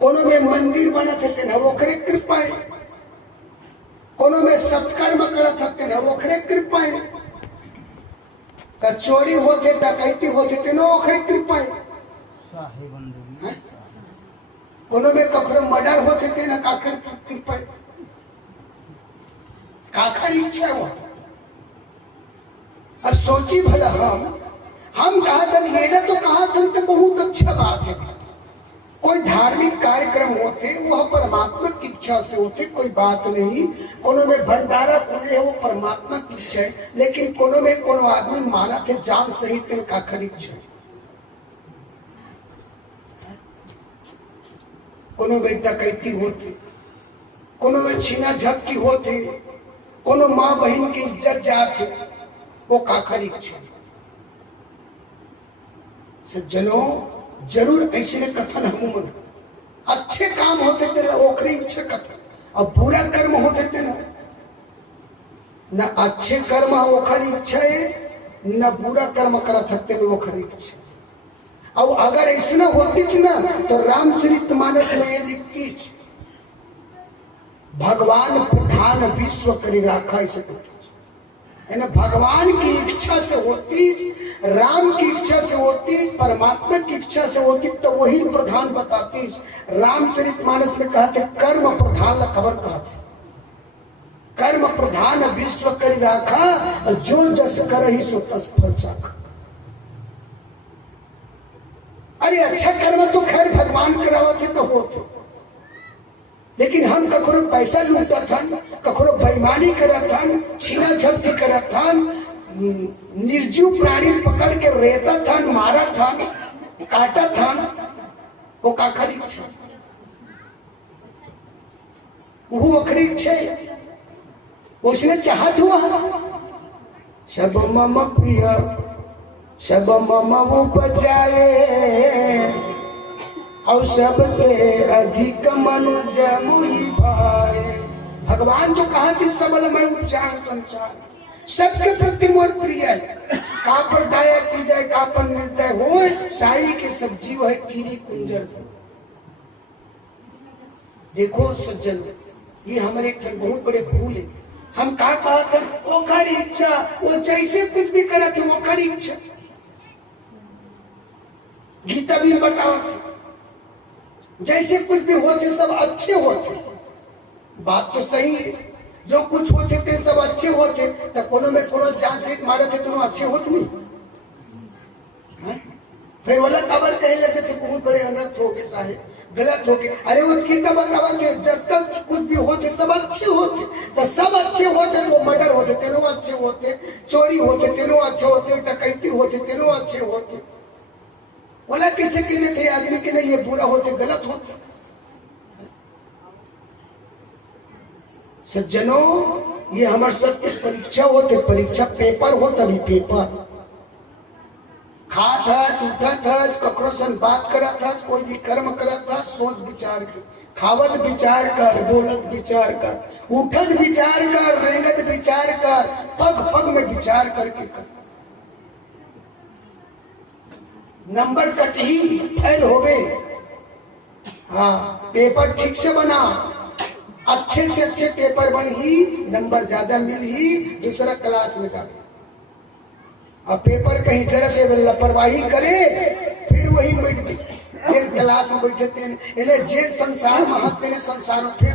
कोनो में मंदिर बनत है ना ओकरे कृपा है, कोनो में सत्कर्म करत है ना ओकरे कृपा है, त चोरी होते डकैती होते तेनो ओकरे कृपा है, कोनो में कखरो मर्डर होते थे ना काखर कृपा है, काखर इच्छा हुआ। अब सोची भला हम कहा था लेना तो कहा था तो बहुत अच्छा बात है। कोई धार्मिक कार्यक्रम होते वह परमात्मा की इच्छा से होते, कोई बात नहीं। कोनो में भंडारा खुले वो परमात्मा की इच्छा है, लेकिन कोनो में कोनो आदमी मारा थे जान सहित का खरीद है, कोनो में डकैती होती, कोनो में छीना झपटी होती, कोनो माँ बहन की इज्जत जाती, वो काखर इच्छा। सज्जनों जरूर ऐसे कथन हम मन अच्छे काम होते थे ना ओखरी इच्छा कथन, और बुरा कर्म होते थे ना अच्छे कर्म ओखरी इच्छा है न बुरा कर्म करत सकते ना ओखरी इच्छा। और अगर ऐसा होती ना तो रामचरितमानस में ये लिखती भगवान प्रधान विश्व करी राखा ऐसे है ना। भगवान की इच्छा से होती, राम की इच्छा से होती, परमात्मा की इच्छा से होती तो वही प्रधान बताती। रामचरितमानस में कहते कर्म प्रधान ला खबर कहते, कर्म प्रधान विश्व करी राखा, जो जस करहि सो तस फल चाखा। अरे अच्छा कर्म तो खैर भगवान करावत तो होते, लेकिन हम कखरो पैसा लूटता था, कखरो बेईमानी करत था, छीना झपटी करत था, निर्जीव प्राणी पकड़ के रेता था, मारा था, काटा था, वो काखरी इच्छा, वो अखरी इच्छा, उसने चाहत हुआ सब मम प्रिय सब मम उपजाए, और सबसे अधिक मनुज मुहि भाए। भगवान तो कहा कि सबल मैं उपचार संसार, सबके प्रति मोर प्रिय है। का पर दया की जाए का पर निर्दय हो, साई के सब जीव है कीरी कुंजर। देखो सज्जन ये हमारे एक बहुत बड़े भूल है। हम का कहा था वो खरी इच्छा, वो जैसे कुछ भी करे थे वो खरी इच्छा। गीता भी बताओ जैसे कुछ भी होते सब अच्छे होते, बात तो सही है। जो कुछ होते थे सब अच्छे होते, तो कोनो में कोनो जान से मारे थे दोनों अच्छे होते नहीं। फिर वाला खबर कहे लगे थे बहुत बड़े अनर्थ हो गए साहेब, गलत हो गए। अरे वो कितना बतावा थे जब तक कुछ भी होते सब अच्छे होते, तो सब अच्छे होते तो मर्डर होते तेनों अच्छे होते, चोरी होते तेनों अच्छे होते, डकैती होते तेनों अच्छे होते। बोला कैसे कहने थे आदमी के नहीं ये बुरा होते गलत होते। सज्जनों ये हमारे सबके परीक्षा होते, परीक्षा पेपर हो तभी पेपर खात हज उठत हज ककरो सन बात करत हज, कोई भी कर्म करत हज सोच विचार कर, खावत विचार कर, बोलत विचार कर, उठत विचार कर, रेंगत विचार कर, पग पग में विचार करके कर। नंबर कट ही फेल हो गए। हाँ पेपर ठीक से बना, अच्छे से अच्छे पेपर बन ही नंबर ज्यादा मिल ही दूसरा क्लास में जाए। अब पेपर कहीं तरह से लापरवाही करे फिर वही बैठ गए क्लास में बैठे थे, जे संसार महत्व ने संसार में फिर